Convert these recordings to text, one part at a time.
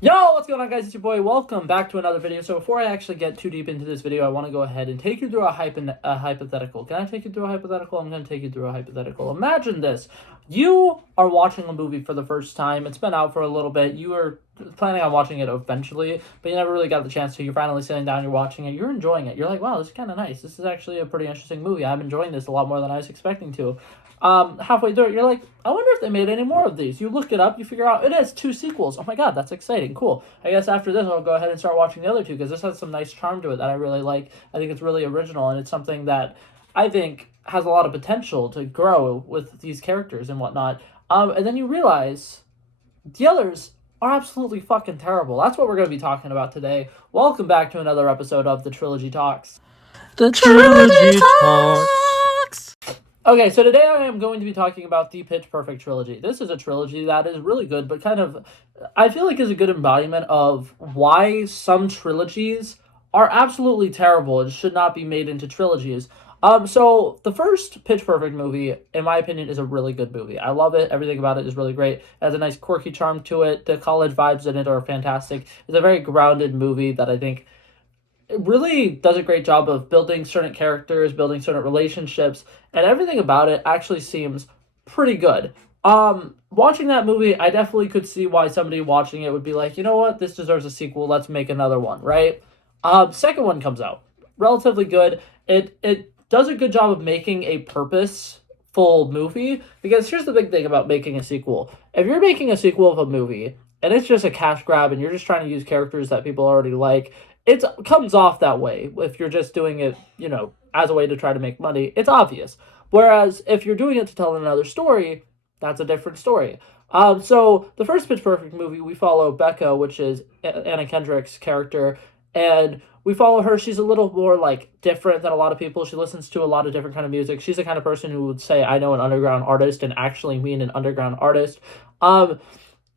Yo, what's going on, guys? It's your boy. Welcome back to another video. So before I actually get too deep into this video, I want to go ahead and take you through a hypothetical. Can I take you through a hypothetical? I'm going to take you through a hypothetical. Imagine this. You are watching a movie for the first time. It's been out for a little bit. You were planning on watching it eventually, but you never really got the chance to. You're finally sitting down, you're watching it, you're enjoying it. You're like, wow, this is kind of nice. This is actually a pretty interesting movie. I'm enjoying this a lot more than I was expecting to. Halfway through it, you're like, I wonder if they made any more of these. You look it up, you figure out it has 2 sequels. Oh my god, that's exciting. Cool. I guess after this, I'll go ahead and start watching the other 2 because this has some nice charm to it that I really like. I think it's really original and it's something that I think has a lot of potential to grow with these characters and whatnot. And then you realize the others are absolutely fucking terrible. That's what we're going to be talking about today. Welcome back to another episode of the Trilogy Talks. The Trilogy Talks! Okay, so today I am going to be talking about the Pitch Perfect trilogy. This is a trilogy that is really good, but kind of, I feel like is a good embodiment of why some trilogies are absolutely terrible and should not be made into trilogies. So the first Pitch Perfect movie, in my opinion, is a really good movie. I love it. Everything about it is really great. It has a nice quirky charm to it. The college vibes in it are fantastic. It's a very grounded movie that I think it really does a great job of building certain characters, building certain relationships, and everything about it actually seems pretty good. Watching that movie, I definitely could see why somebody watching it would be like, you know what, this deserves a sequel. Let's make another one, right? Second one comes out, relatively good. It does a good job of making a purposeful movie because here's the big thing about making a sequel. If you're making a sequel of a movie and it's just a cash grab and you're just trying to use characters that people already like, it comes off that way. If you're just doing it, as a way to try to make money, it's obvious. Whereas if you're doing it to tell another story, that's a different story. So the first Pitch Perfect movie, we follow Becca, which is Anna Kendrick's character, and we follow her. She's a little more like different than a lot of people. She listens to a lot of different kind of music. She's the kind of person who would say, "I know an underground artist," and actually mean an underground artist.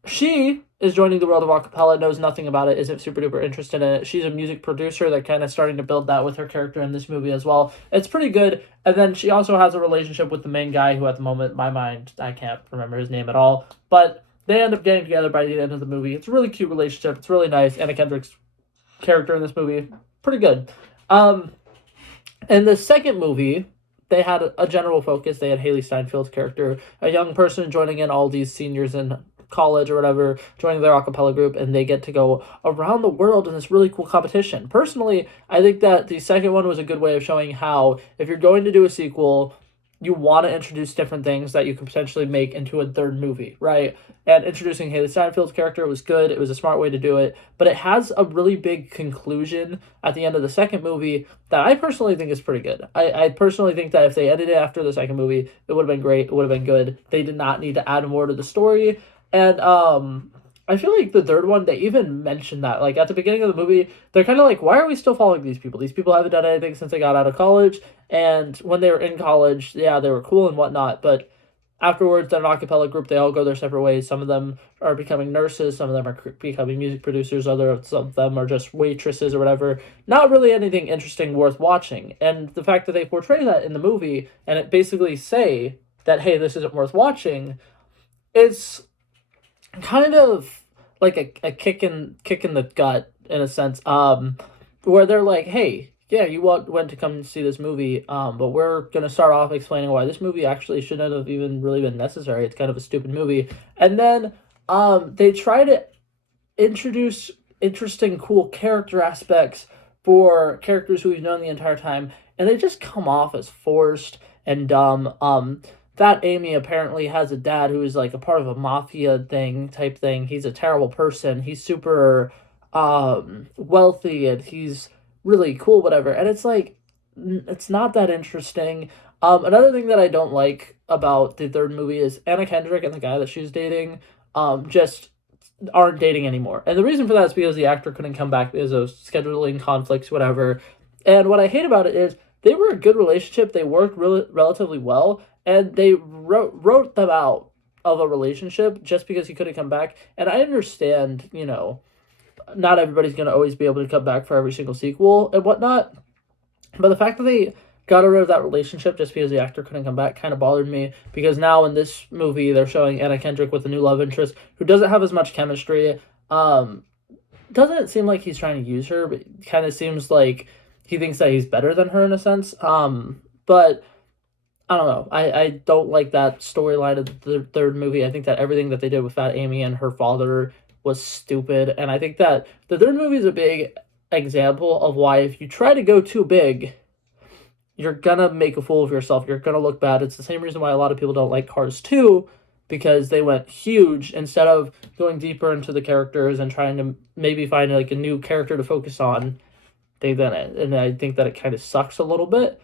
She is joining the world of acapella, knows nothing about it, isn't super duper interested in it. She's a music producer that kind of starting to build that with her character in this movie as well. It's pretty good. And then she also has a relationship with the main guy who at the moment, in my mind, I can't remember his name at all. But they end up getting together by the end of the movie. It's a really cute relationship. It's really nice. Anna Kendrick's character in this movie, pretty good. In the second movie, they had a general focus. They had Haley Steinfeld's character, a young person joining in all these seniors in college or whatever, joining their a cappella group, and they get to go around the world in this really cool competition. Personally, I think that the second one was a good way of showing how if you're going to do a sequel, you want to introduce different things that you can potentially make into a third movie, right? And introducing Haley Steinfeld's character was good. It was a smart way to do it, but it has a really big conclusion at the end of the second movie that I personally think is pretty good. I personally think that if they ended it after the second movie, it would have been great. It would have been good. They did not need to add more to the story. And I feel like the third one, they even mentioned that. Like, at the beginning of the movie, they're kind of like, why are we still following these people? These people haven't done anything since they got out of college. And when they were in college, yeah, they were cool and whatnot. But afterwards, they're an a cappella group. They all go their separate ways. Some of them are becoming nurses. Some of them are becoming music producers. Some of them are just waitresses or whatever. Not really anything interesting worth watching. And the fact that they portray that in the movie and it basically say that, hey, this isn't worth watching, is kind of like a kick in the gut in a sense, where they're like, hey, yeah, you went to come see this movie, but we're gonna start off explaining why this movie actually shouldn't have even really been necessary. It's kind of a stupid movie. And then they try to introduce interesting cool character aspects for characters who we've known the entire time, and they just come off as forced and dumb. That Amy apparently has a dad who is like a part of a mafia type thing. He's a terrible person. He's super wealthy and he's really cool, whatever. And it's like, it's not that interesting. Another thing that I don't like about the third movie is Anna Kendrick and the guy that she's dating just aren't dating anymore. And the reason for that is because the actor couldn't come back because of scheduling conflicts, whatever. And what I hate about it is they were a good relationship. They worked relatively well, and they wrote them out of a relationship just because he couldn't come back. And I understand, not everybody's going to always be able to come back for every single sequel and whatnot. But the fact that they got rid of that relationship just because the actor couldn't come back kind of bothered me, because now in this movie they're showing Anna Kendrick with a new love interest who doesn't have as much chemistry. doesn't seem like he's trying to use her, but it kind of seems like he thinks that he's better than her in a sense. But I don't know. I don't like that storyline of the third movie. I think that everything that they did with Fat Amy and her father was stupid, and I think that the third movie is a big example of why if you try to go too big, you're gonna make a fool of yourself. You're gonna look bad. It's the same reason why a lot of people don't like Cars 2, because they went huge instead of going deeper into the characters and trying to maybe find like a new character to focus on. They didn't, and I think that it kind of sucks a little bit.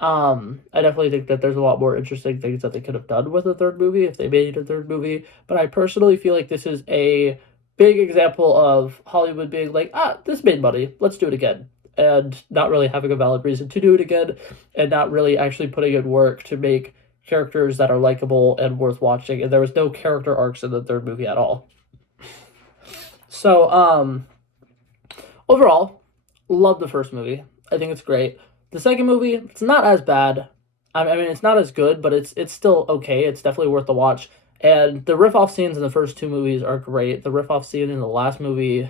I definitely think that there's a lot more interesting things that they could have done with a third movie if they made a third movie. But I personally feel like this is a big example of Hollywood being like, this made money, let's do it again. And not really having a valid reason to do it again, and not really actually putting in work to make characters that are likable and worth watching. And there was no character arcs in the third movie at all. So, overall, love the first movie. I think it's great. The second movie, it's not as bad. I mean, it's not as good, but it's still okay. It's definitely worth the watch. And the riff-off scenes in the first two movies are great. The riff-off scene in the last movie,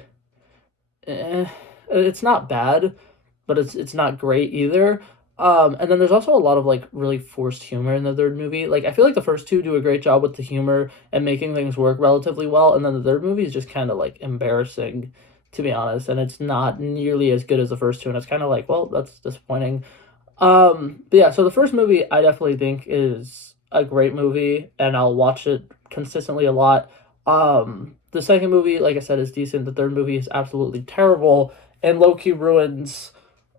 it's not bad, but it's not great either. And then there's also a lot of like really forced humor in the third movie. Like I feel like the first two do a great job with the humor and making things work relatively well, and then the third movie is just kind of like embarrassing, to be honest, and it's not nearly as good as the first two, and it's kind of like, well, that's disappointing. But yeah, so the first movie I definitely think is a great movie, and I'll watch it consistently a lot. The second movie, like I said, is decent. The third movie is absolutely terrible, and low-key ruins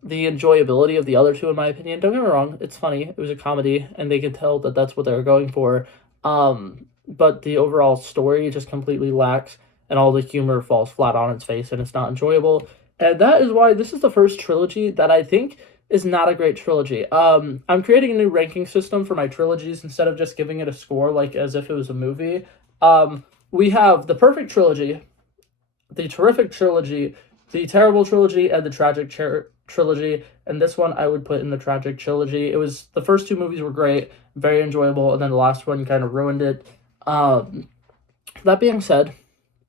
the enjoyability of the other two, in my opinion. Don't get me wrong, it's funny. It was a comedy, and they could tell that that's what they were going for. But the overall story just completely lacks, and all the humor falls flat on its face, and it's not enjoyable. And that is why this is the first trilogy that I think is not a great trilogy. I'm creating a new ranking system for my trilogies instead of just giving it a score like as if it was a movie. We have the perfect trilogy, the terrific trilogy, the terrible trilogy, and the tragic trilogy. And this one I would put in the tragic trilogy. It was, the first two movies were great, very enjoyable, and then the last one kind of ruined it. That being said,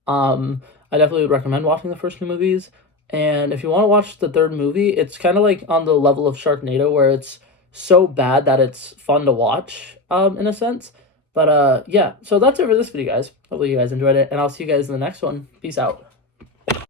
I definitely would recommend watching the first two movies. And if you want to watch the third movie, it's kind of like on the level of Sharknado, where it's so bad that it's fun to watch, in a sense. But yeah, so that's it for this video, guys. Hopefully you guys enjoyed it, and I'll see you guys in the next one. Peace out.